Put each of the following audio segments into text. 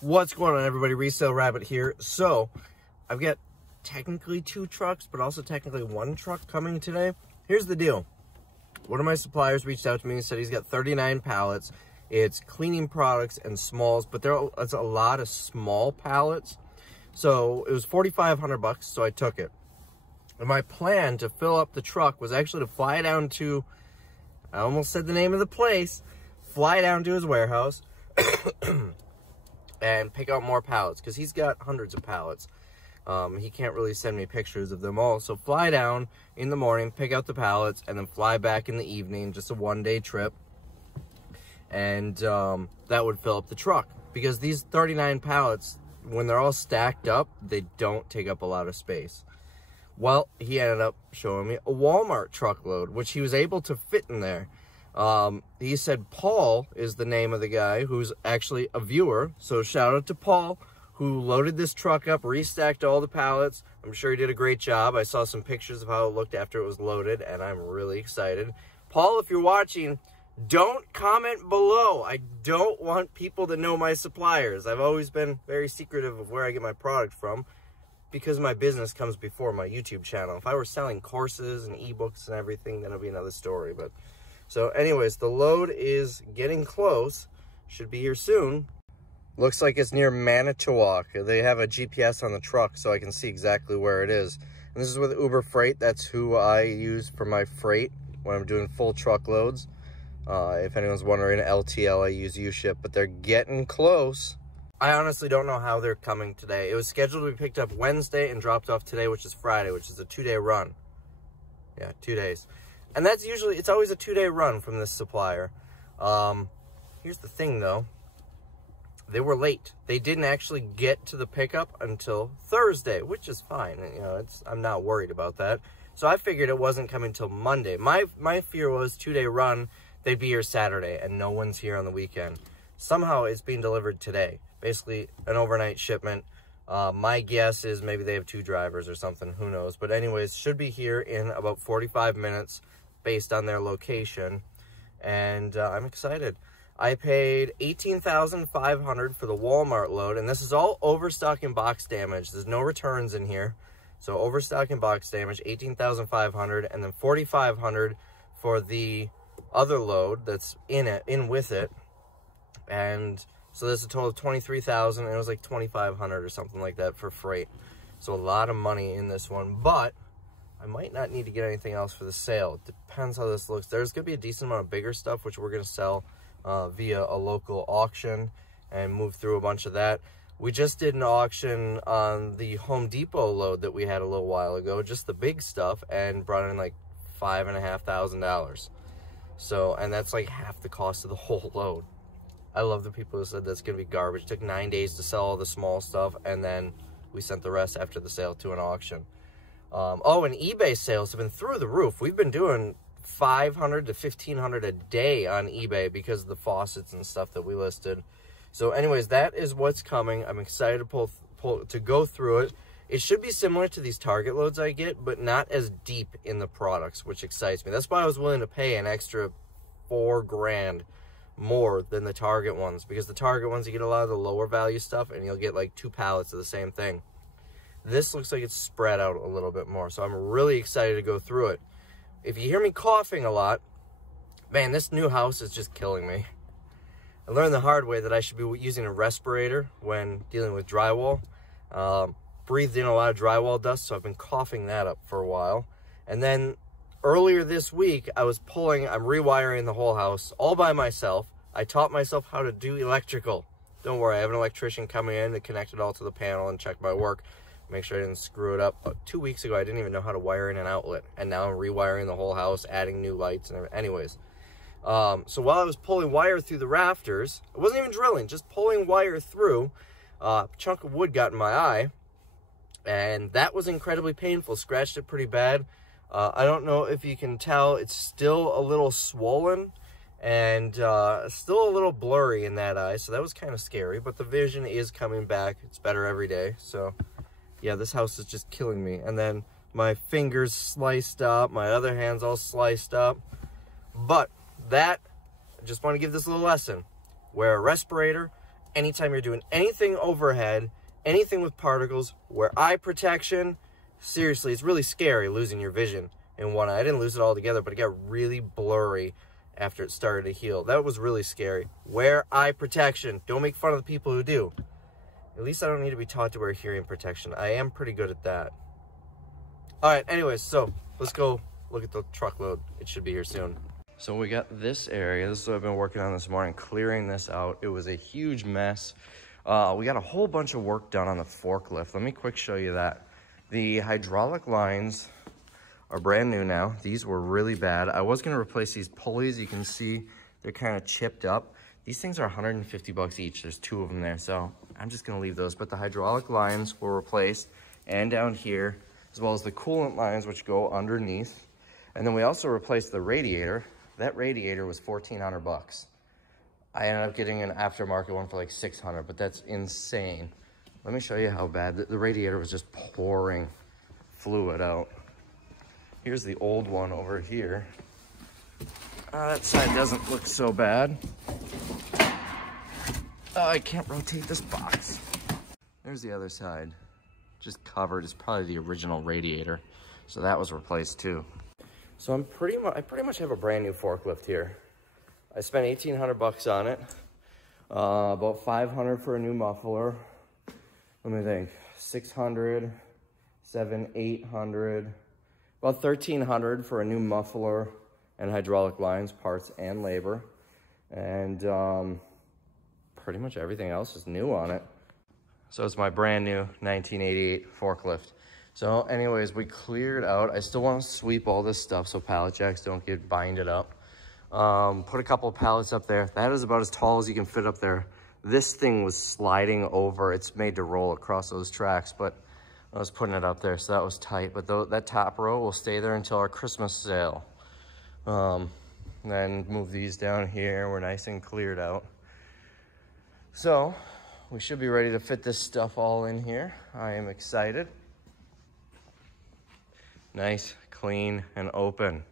What's going on, everybody? Resale Rabbit here. So I've got technically 2 trucks, but also technically 1 truck coming today. Here's the deal. One of my suppliers reached out to me and said he's got 39 pallets. It's cleaning products and smalls, but it's a lot of small pallets. So it was $4,500, so I took it. And my plan to fill up the truck was actually to fly down to, I almost said the name of the place, fly down to his warehouse and pick out more pallets, because he's got hundreds of pallets. He can't really send me pictures of them all. So fly down in the morning, pick out the pallets, and then fly back in the evening, just a 1-day trip. And that would fill up the truck. Because these 39 pallets, when they're all stacked up, they don't take up a lot of space. Well, he ended up showing me a Walmart truckload, which he was able to fit in there. He said Paul is the name of the guy who's actually a viewer. So shout out to Paul, who loaded this truck up, restacked all the pallets. I'm sure he did a great job. I saw some pictures of how it looked after it was loaded, and I'm really excited. Paul, if you're watching, don't comment below. I don't want people to know my suppliers. I've always been very secretive of where I get my product from, because my business comes before my YouTube channel. If I were selling courses and ebooks and everything, then it'll be another story. But so anyways, the load is getting close. Should be here soon. Looks like it's near Manitowoc. They have a GPS on the truck, so I can see exactly where it is. And this is with Uber Freight. That's who I use for my freight when I'm doing full truckloads. If anyone's wondering, LTL, I use U-Ship, but they're getting close. I honestly don't know how they're coming today. It was scheduled to be picked up Wednesday and dropped off today, which is Friday, which is a 2-day run. Yeah, 2 days. And that's usually, it's always a 2-day run from this supplier. Here's the thing though. They were late. They didn't actually get to the pickup until Thursday, which is fine. You know, I'm not worried about that. So I figured it wasn't coming till Monday. My fear was 2-day run, they'd be here Saturday, and no one's here on the weekend. Somehow it's being delivered today. Basically an overnight shipment. My guess is maybe they have 2 drivers or something, who knows. But anyways, should be here in about 45 minutes based on their location. And I'm excited. I paid $18,500 for the Walmart load, and this is all overstock and box damage. There's no returns in here. So overstock and box damage, $18,500, and then $4,500 for the other load that's in with it. And so there's a total of $23,000, and it was like $2,500 or something like that for freight. So a lot of money in this one, but I might not need to get anything else for the sale. It depends how this looks. There's going to be a decent amount of bigger stuff, which we're going to sell via a local auction and move through a bunch of that. We just did an auction on the Home Depot load that we had a little while ago, just the big stuff, and brought in like $5,500. So, and that's like half the cost of the whole load. I love the people who said that's going to be garbage. It took 9 days to sell all the small stuff, and then we sent the rest after the sale to an auction. Oh, and eBay sales have been through the roof. We've been doing $500 to $1,500 a day on eBay because of the faucets and stuff that we listed. So anyways, that is what's coming. I'm excited to go through it. It should be similar to these Target loads I get, but not as deep in the products, which excites me. That's why I was willing to pay an extra $4 grand more than the Target ones, because the Target ones, you get a lot of the lower value stuff, and you'll get like 2 pallets of the same thing. This looks like it's spread out a little bit more, so I'm really excited to go through it. If you hear me coughing a lot, man, this new house is just killing me. I learned the hard way that I should be using a respirator when dealing with drywall. Breathed in a lot of drywall dust, so I've been coughing that up for a while. And then earlier this week, I'm rewiring the whole house all by myself. I taught myself how to do electrical. Don't worry, I have an electrician coming in to connect it all to the panel and check my work. Make sure I didn't screw it up. 2 weeks ago, I didn't even know how to wire in an outlet. And now I'm rewiring the whole house, adding new lights and everything. Anyways. So while I was pulling wire through the rafters, I wasn't even drilling, just pulling wire through, a chunk of wood got in my eye. And that was incredibly painful. Scratched it pretty bad. I don't know if you can tell, it's still a little swollen and still a little blurry in that eye. So that was kind of scary, but the vision is coming back. It's better every day. So yeah, this house is just killing me. And then my fingers sliced up, my other hand's all sliced up. But that, I just want to give this little lesson. Wear a respirator anytime you're doing anything overhead, anything with particles, wear eye protection. Seriously, it's really scary losing your vision in one eye. I didn't lose it all together, but it got really blurry after it started to heal. That was really scary. Wear eye protection. Don't make fun of the people who do. At least I don't need to be taught to wear hearing protection. I am pretty good at that. All right, anyways, so let's go look at the truckload. It should be here soon. So we got this area. This is what I've been working on this morning, clearing this out. It was a huge mess. We got a whole bunch of work done on the forklift. Let me quick show you that. The hydraulic lines are brand new now. These were really bad. I was gonna replace these pulleys. You can see they're kind of chipped up. These things are 150 bucks each. There's 2 of them there, so I'm just gonna leave those. But the hydraulic lines were replaced, and down here, as well as the coolant lines, which go underneath. And then we also replaced the radiator. That radiator was 1,400 bucks. I ended up getting an aftermarket one for like 600, but that's insane. Let me show you how bad the radiator was, just pouring fluid out. Here's the old one over here. That side doesn't look so bad. I can't rotate this box. There's the other side, just covered. It's probably the original radiator, so that was replaced too. So I pretty much have a brand new forklift here. I spent 1,800 bucks on it. About 500 for a new muffler. Let me think. 600, 700, 800. About 1,300 for a new muffler and hydraulic lines, parts and labor. And pretty much everything else is new on it. So it's my brand new 1988 forklift. So anyways, we cleared out. I still want to sweep all this stuff so pallet jacks don't get binded up. Put a couple of pallets up there. That is about as tall as you can fit up there. This thing was sliding over. It's made to roll across those tracks, but I was putting it up there, so that was tight. But that top row will stay there until our Christmas sale. Then move these down here. We're nice and cleared out. So we should be ready to fit this stuff all in here. I am excited. Nice, clean, and open.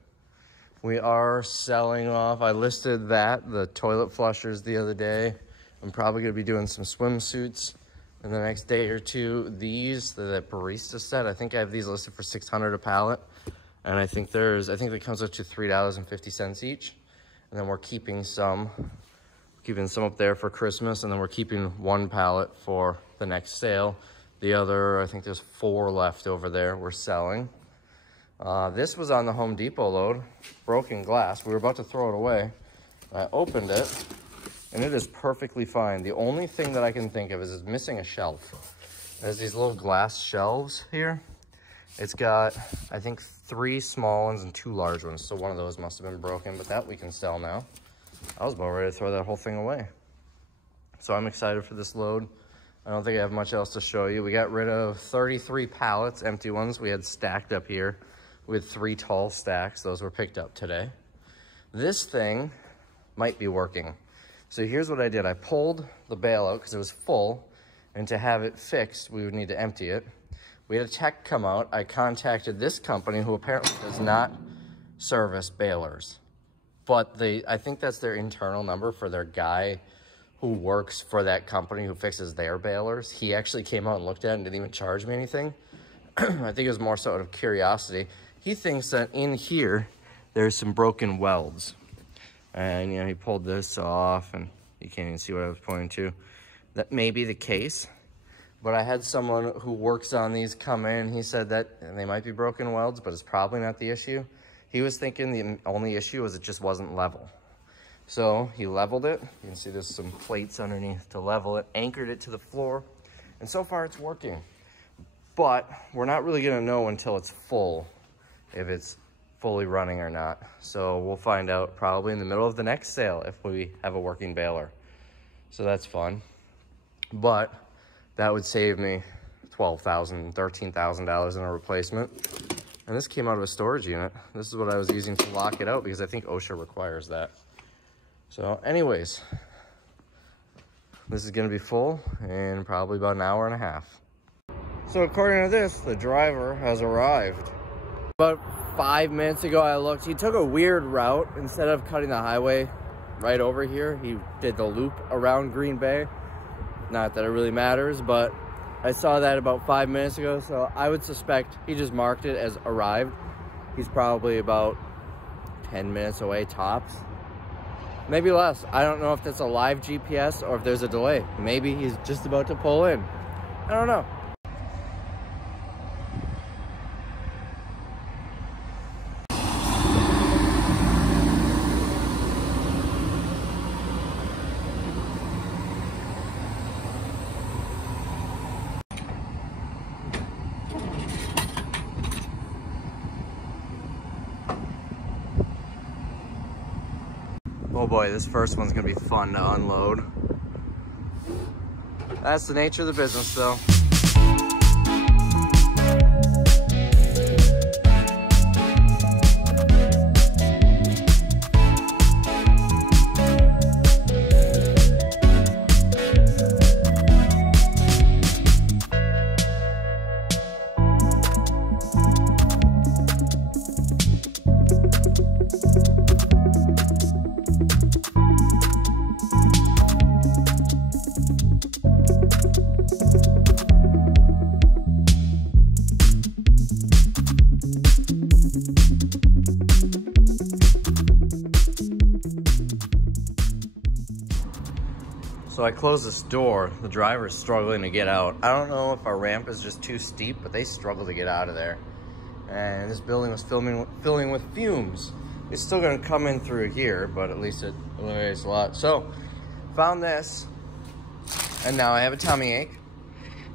We are selling off. I listed the toilet flushers the other day. I'm probably gonna be doing some swimsuits in the next day or two. These, that barista set, I think I have these listed for 600 a pallet. And I think it comes up to $3.50 each. And then we're keeping some up there for Christmas, and then we're keeping 1 pallet for the next sale. The other, I think there's 4 left over there we're selling. This was on the Home Depot load, broken glass. We were about to throw it away. I opened it, and it is perfectly fine. The only thing that I can think of is it's missing a shelf. There's these little glass shelves here. It's got, I think, 3 small ones and 2 large ones, so one of those must have been broken, but that we can sell now. I was about ready to throw that whole thing away. So I'm excited for this load. I don't think I have much else to show you. We got rid of 33 pallets, empty ones we had stacked up here. We had 3 tall stacks. Those were picked up today. This thing might be working. So here's what I did. I pulled the bale out because it was full, and to have it fixed, we would need to empty it. We had a tech come out. I contacted this company who apparently does not service balers, but I think that's their internal number for their guy who works for that company who fixes their balers. He actually came out and looked at it and didn't even charge me anything. I think it was more so out of curiosity. He thinks that in here, there's some broken welds. And, you know, he pulled this off, and you can't even see what I was pointing to. That may be the case, but I had someone who works on these come in. He said that they might be broken welds, but it's probably not the issue. He was thinking the only issue was it just wasn't level. So he leveled it. You can see there's some plates underneath to level it, anchored it to the floor, and so far it's working. But we're not really gonna know until it's full if it's fully running or not. So we'll find out probably in the middle of the next sale if we have a working baler. So that's fun. But that would save me $12,000, $13,000 in a replacement. And this came out of a storage unit. This is what I was using to lock it out because I think OSHA requires that. So anyways, this is gonna be full in probably about an hour and a half. So according to this, the driver has arrived. About 5 minutes ago I looked, he took a weird route. Instead of cutting the highway right over here, he did the loop around Green Bay. Not that it really matters, but I saw that about 5 minutes ago, so I would suspect he just marked it as arrived. He's probably about 10 minutes away tops. Maybe less. I don't know if that's a live GPS or if there's a delay. Maybe he's just about to pull in. I don't know. Oh boy, this first one's gonna be fun to unload. That's the nature of the business though. So I closed this door. The driver's struggling to get out. I don't know if our ramp is just too steep, but they struggle to get out of there. And this building was filling with fumes. It's still gonna come in through here, but at least it eliminates a lot. So, found this, and now I have a tummy ache.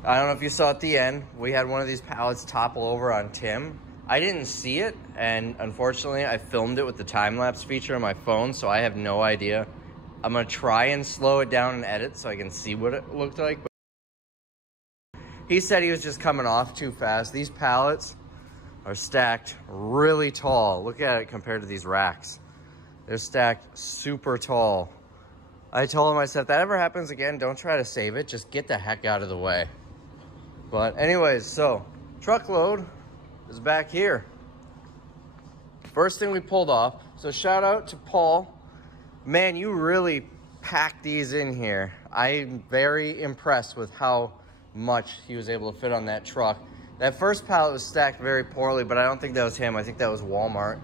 I don't know if you saw at the end, we had one of these pallets topple over on Tim. I didn't see it, and unfortunately I filmed it with the time-lapse feature on my phone, so I have no idea. I'm gonna try and slow it down and edit so I can see what it looked like. He said he was just coming off too fast. These pallets are stacked really tall. Look at it compared to these racks. They're stacked super tall. I told him, I said, if that ever happens again, don't try to save it. Just get the heck out of the way. But anyways, so truckload is back here. First thing we pulled off. So shout out to Paul. Man, you really packed these in here. I'm very impressed with how much he was able to fit on that truck. That first pallet was stacked very poorly, but I don't think that was him. I think that was Walmart.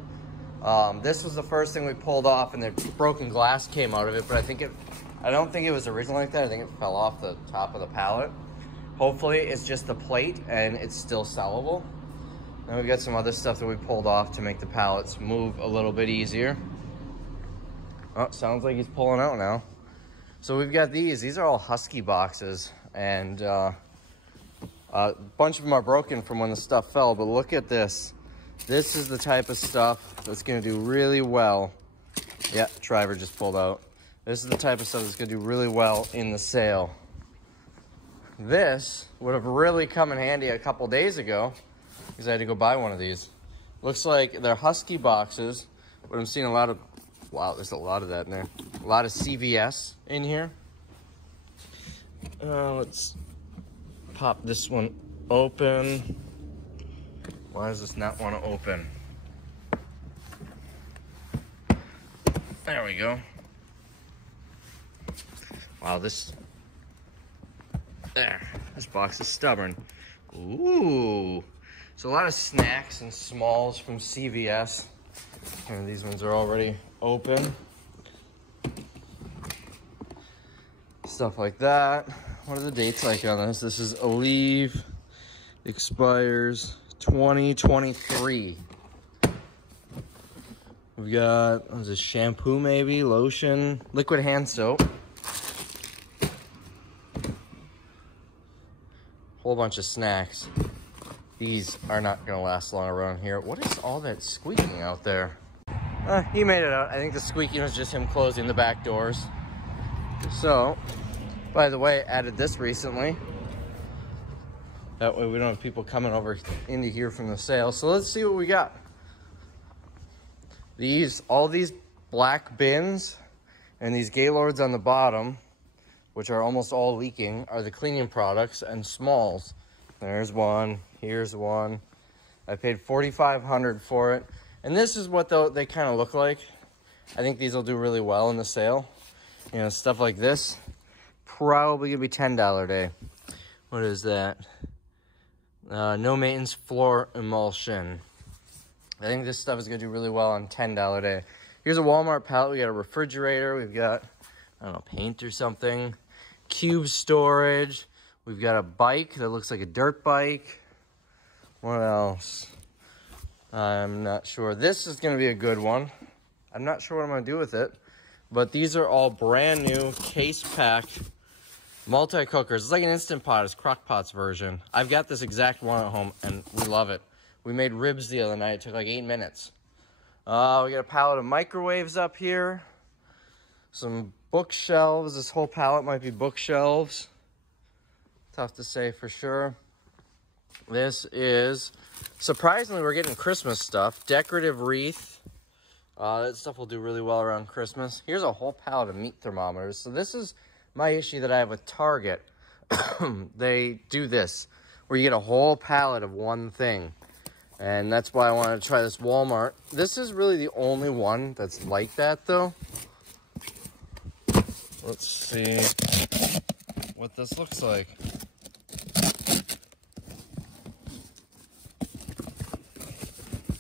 This was the first thing we pulled off, and the broken glass came out of it, but I don't think it was originally like that. I think it fell off the top of the pallet. Hopefully it's just the plate and it's still sellable. Then we've got some other stuff that we pulled off to make the pallets move a little bit easier. Oh, sounds like he's pulling out now. So we've got these. These are all Husky boxes, and a bunch of them are broken from when the stuff fell, but look at this. This is the type of stuff that's gonna do really well. Yeah, driver just pulled out. This is the type of stuff that's gonna do really well in the sale. This would have really come in handy a couple days ago because I had to go buy one of these. Looks like they're Husky boxes, but I'm seeing a lot of, wow, there's a lot of that in there. A lot of CVS in here. Let's pop this one open. Why does this not want to open? There we go. Wow, this box is stubborn. Ooh. So a lot of snacks and smalls from CVS. And these ones are already open. Stuff like that. What are the dates like on this? This is Aleve. Expires 2023. We've got, what is this, shampoo maybe, lotion, liquid hand soap. Whole bunch of snacks. These are not gonna last long around here. What is all that squeaking out there? He made it out. I think the squeaking was just him closing the back doors. So, by the way, added this recently. That way we don't have people coming over into here from the sale. So let's see what we got. All these black bins and these Gaylords on the bottom, which are almost all leaking, are the cleaning products and smalls. There's one, here's one. I paid $4,500 for it. And this is what they kind of look like. I think these will do really well in the sale. You know, stuff like this, probably gonna be $10 day. What is that? No maintenance floor emulsion. I think this stuff is gonna do really well on $10 day. Here's a Walmart pallet. We got a refrigerator. We've got, I don't know, paint or something. Cube storage. We've got a bike that looks like a dirt bike. What else? I'm not sure. This is gonna be a good one. I'm not sure what I'm gonna do with it, but these are all brand new case packed multi-cookers. It's like an Instant Pot. It's Crock Pot's version. I've got this exact one at home and we love it. We made ribs the other night. It took like 8 minutes. We got a pallet of microwaves up here. Some bookshelves. This whole pallet might be bookshelves. Tough to say for sure. This is, surprisingly, we're getting Christmas stuff. Decorative wreath. That stuff will do really well around Christmas. Here's a whole pallet of meat thermometers. So this is my issue that I have with Target. They do this, where you get a whole pallet of one thing. And that's why I wanted to try this Walmart. This is really the only one that's like that, though. Let's see what this looks like.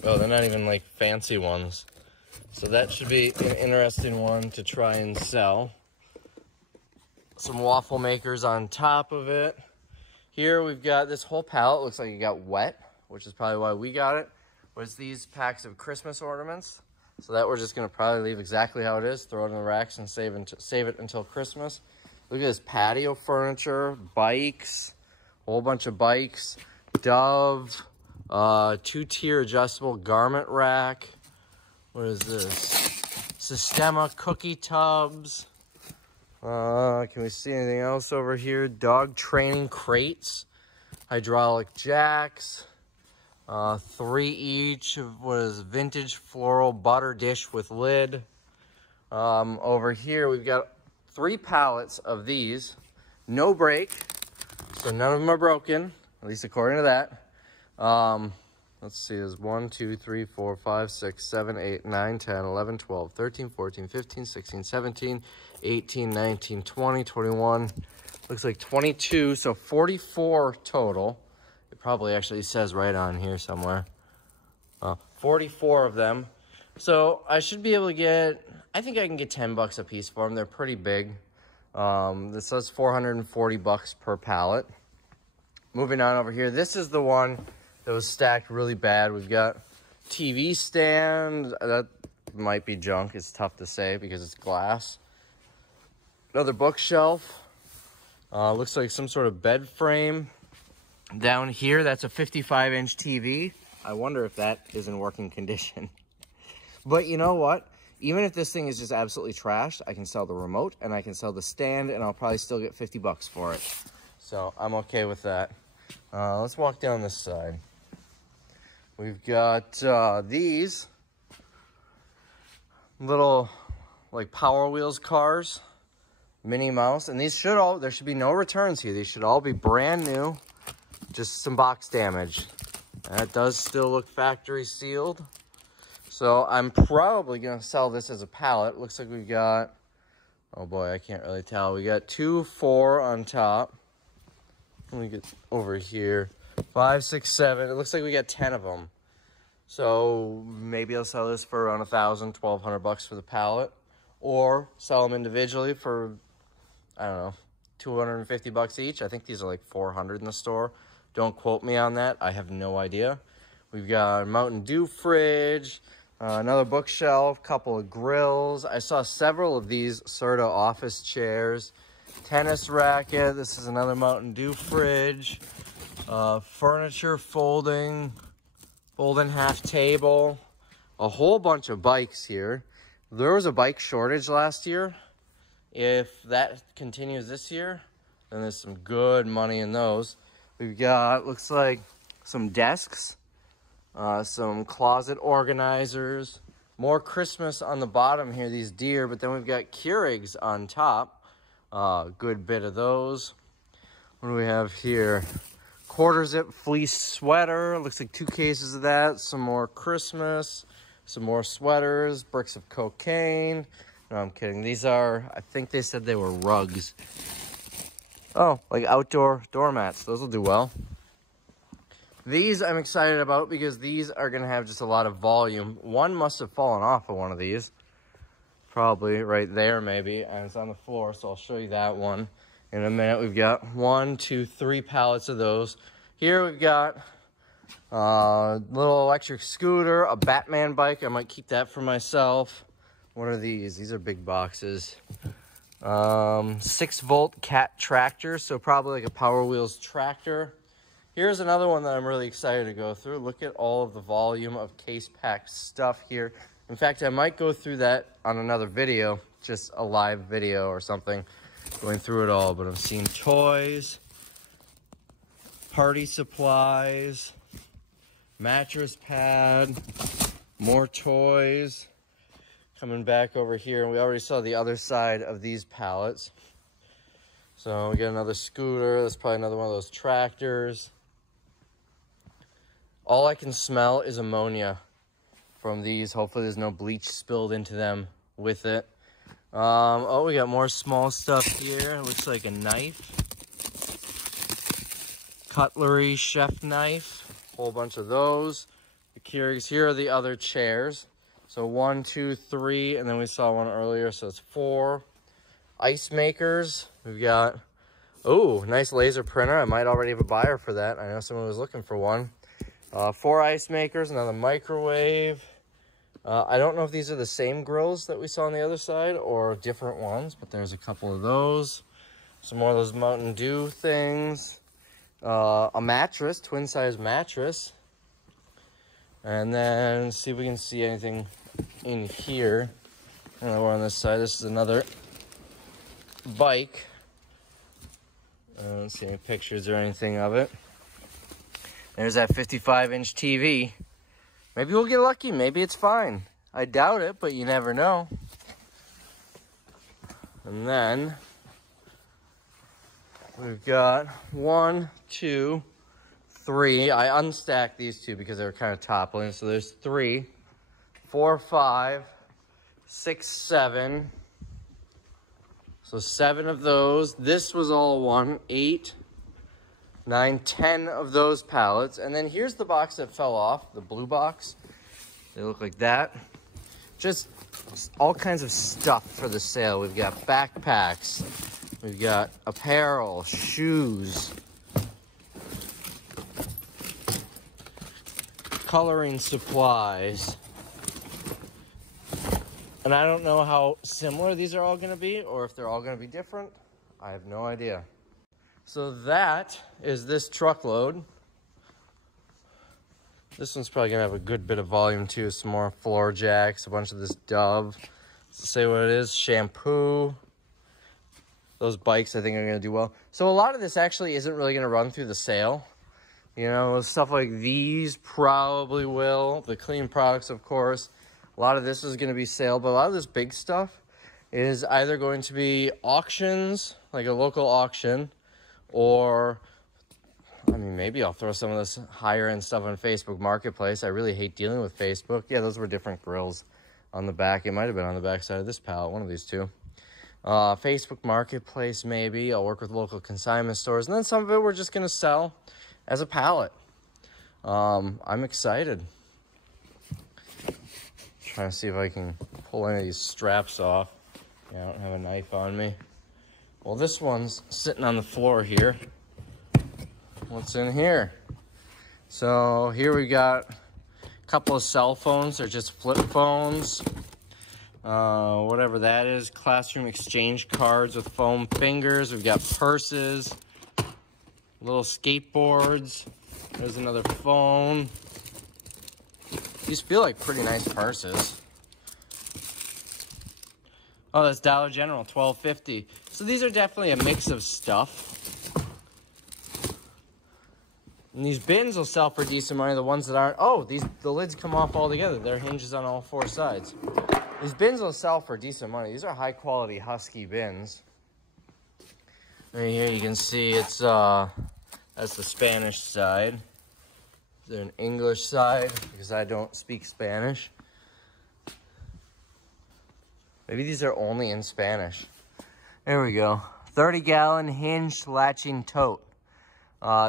Oh, they're not even like fancy ones. So that should be an interesting one to try and sell. Some waffle makers on top of it. Here we've got this whole pallet. Looks like it got wet, which is probably why we got it. Was these packs of Christmas ornaments. So that we're just gonna probably leave exactly how it is, throw it in the racks and save it until Christmas. Look at this patio furniture, bikes, a whole bunch of bikes, Dove, 2-tier adjustable garment rack. What is this? Sistema cookie tubs. Can we see anything else over here? Dog training crates, hydraulic jacks, 3 each of what is vintage floral butter dish with lid. Over here we've got 3 pallets of these, no break, so none of them are broken, at least according to that. Let's see, there's 1, 2, 3, 4, 5, 6, 7, 8, 9, 10, 11, 12, 13, 14, 15, 16, 17, 18, 19, 20, 21. Looks like 22, so 44 total. It probably actually says right on here somewhere. 44 of them. So I should be able to get, I think I can get 10 bucks a piece for them. They're pretty big. This says 440 bucks per pallet. Moving on over here, this is the one that was stacked really bad. We've got TV stand. That might be junk. It's tough to say because it's glass. Another bookshelf. Looks like some sort of bed frame. Down here, that's a 55-inch TV. I wonder if that is in working condition. But you know what? Even if this thing is just absolutely trashed, I can sell the remote and I can sell the stand and I'll probably still get 50 bucks for it. So I'm okay with that. Let's walk down this side. We've got these little like Power Wheels cars, Minnie Mouse, and these should all, there should be no returns here. These should all be brand new, just some box damage. That does still look factory sealed. So I'm probably gonna sell this as a pallet. Looks like we've got, oh boy, I can't really tell. We got 2, 4 on top. Let me get over here. 5, 6, 7. It looks like we got 10 of them. So maybe I'll sell this for around 1,000, 1,200 bucks for the pallet, or sell them individually for, I don't know, 250 bucks each. I think these are like 400 in the store. Don't quote me on that. I have no idea. We've got a Mountain Dew fridge, another bookshelf, couple of grills. I saw several of these Serta office chairs, tennis racket. This is another Mountain Dew fridge, furniture folding half table, a whole bunch of bikes here. There was a bike shortage last year. If that continues this year, then there's some good money in those. We've got, looks like some desks, some closet organizers, more Christmas on the bottom here, these deer, but then we've got Keurigs on top. Good bit of those. What do we have here? Quarter zip fleece sweater. Looks like 2 cases of that. Some more Christmas. Some more sweaters. Bricks of cocaine. No, I'm kidding. These are, I think they said they were rugs. Oh, like outdoor doormats. Those will do well. These I'm excited about because these are going to have just a lot of volume. One must have fallen off of one of these. Probably right there maybe. And it's on the floor, so I'll show you that one in a minute. We've got 1, 2, 3 pallets of those. Here we've got a little electric scooter, a Batman bike. I might keep that for myself. What are these? These are big boxes. 6-volt cat tractor, so probably like a Power Wheels tractor. Here's another one that I'm really excited to go through. Look at all of the volume of case packed stuff here. In fact, I might go through that on another video, just a live video or something, going through it all. But I'm seeing toys, party supplies, mattress pad, more toys. Coming back over here, and we already saw the other side of these pallets. So we get another scooter. That's probably another one of those tractors. All I can smell is ammonia from these. Hopefully there's no bleach spilled into them with it. Oh, we got more small stuff here. It looks like a knife. Cutlery, chef knife. Whole bunch of those. The Keurigs. Here are the other chairs. So 1, 2, 3, and then we saw one earlier, so it's 4. Ice makers. We've got, oh, nice laser printer. I might already have a buyer for that. I know someone was looking for one. 4 ice makers, another microwave. I don't know if these are the same grills that we saw on the other side or different ones, but there's a couple of those. Some more of those Mountain Dew things. A mattress, twin size mattress. And then see if we can see anything in here. And we're on this side. This is another bike. I don't see any pictures or anything of it. There's that 55-inch TV. Maybe we'll get lucky. Maybe it's fine. I doubt it, but you never know. And then we've got 1, 2, 3. I unstacked these two because they were kind of toppling. So there's 3, 4, 5, 6, 7. So 7 of those. This was all 1. 8, 9, 10 of those pallets. And then here's the box that fell off, the blue box. They look like that. Just all kinds of stuff for the sale. We've got backpacks. We've got apparel, shoes, coloring supplies. And I don't know how similar these are all going to be or if they're all going to be different. I have no idea. So that is this truckload. This one's probably going to have a good bit of volume too. Some more floor jacks, a bunch of this Dove. Let's say what it is. Shampoo. Those bikes I think are going to do well. So a lot of this actually isn't really going to run through the sale. You know, stuff like these probably will. The clean products, of course. A lot of this is going to be sale, but a lot of this big stuff is either going to be auctions, like a local auction, or, I mean, maybe I'll throw some of this higher end stuff on Facebook Marketplace. I really hate dealing with Facebook. Yeah, those were different grills on the back. It might have been on the back side of this pallet, one of these two. Facebook Marketplace, maybe. I'll work with local consignment stores. And then some of it we're just going to sell as a pallet. I'm excited. Trying to see if I can pull any of these straps off. Yeah, I don't have a knife on me. Well, this one's sitting on the floor here. What's in here? So here we got a couple of cell phones. They're just flip phones. Whatever that is. Classroom exchange cards with foam fingers. We've got purses. Little skateboards. There's another phone. These feel like pretty nice purses. Oh, that's Dollar General, $12.50. So these are definitely a mix of stuff. And these bins will sell for decent money. The ones that aren't, oh, the lids come off altogether. They're hinges on all 4 sides. These bins will sell for decent money. These are high quality Husky bins. Right here you can see it's that's the Spanish side. Is there an English side? Because I don't speak Spanish. Maybe these are only in Spanish. There we go. 30-gallon hinged latching tote.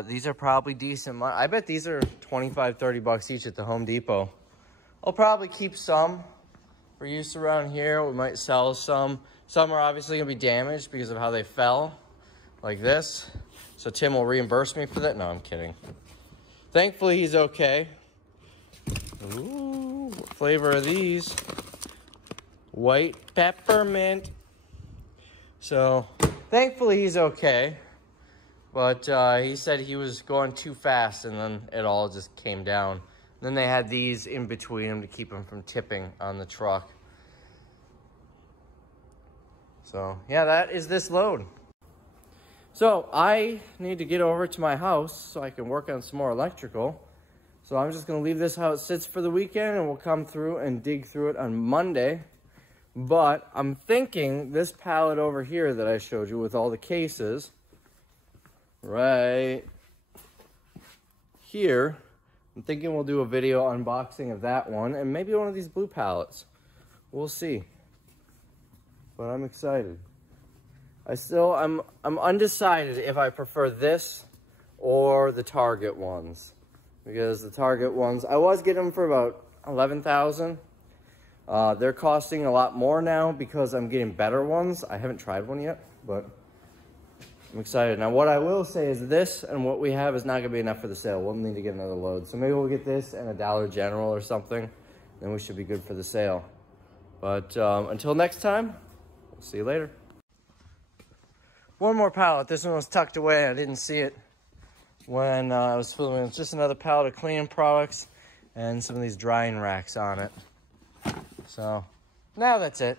These are probably decent. I bet these are 25, 30 bucks each at the Home Depot. I'll probably keep some for use around here. We might sell some. Some are obviously gonna be damaged because of how they fell, like this. So Tim will reimburse me for that. No, I'm kidding. Thankfully, he's okay. Ooh, what flavor are these? White peppermint. So, thankfully, he's okay. But he said he was going too fast, and then it all just came down. Then they had these in between him to keep him from tipping on the truck. So, yeah, that is this load. So, I need to get over to my house so I can work on some more electrical. So, I'm just going to leave this how it sits for the weekend, and we'll come through and dig through it on Monday. But I'm thinking this pallet over here that I showed you with all the cases, right here, I'm thinking we'll do a video unboxing of that one and maybe one of these blue pallets. We'll see. But I'm excited. I'm undecided if I prefer this or the Target ones. Because the Target ones, I was getting them for about $11,000. They're costing a lot more now because I'm getting better ones. I haven't tried one yet, but I'm excited. Now, what I will say is this and what we have is not going to be enough for the sale. We'll need to get another load. So maybe we'll get this and a Dollar General or something. Then we should be good for the sale. But until next time, we'll see you later. One more pallet. This one was tucked away. I didn't see it when I was filming. It's just another pallet of cleaning products and some of these drying racks on it. So now that's it.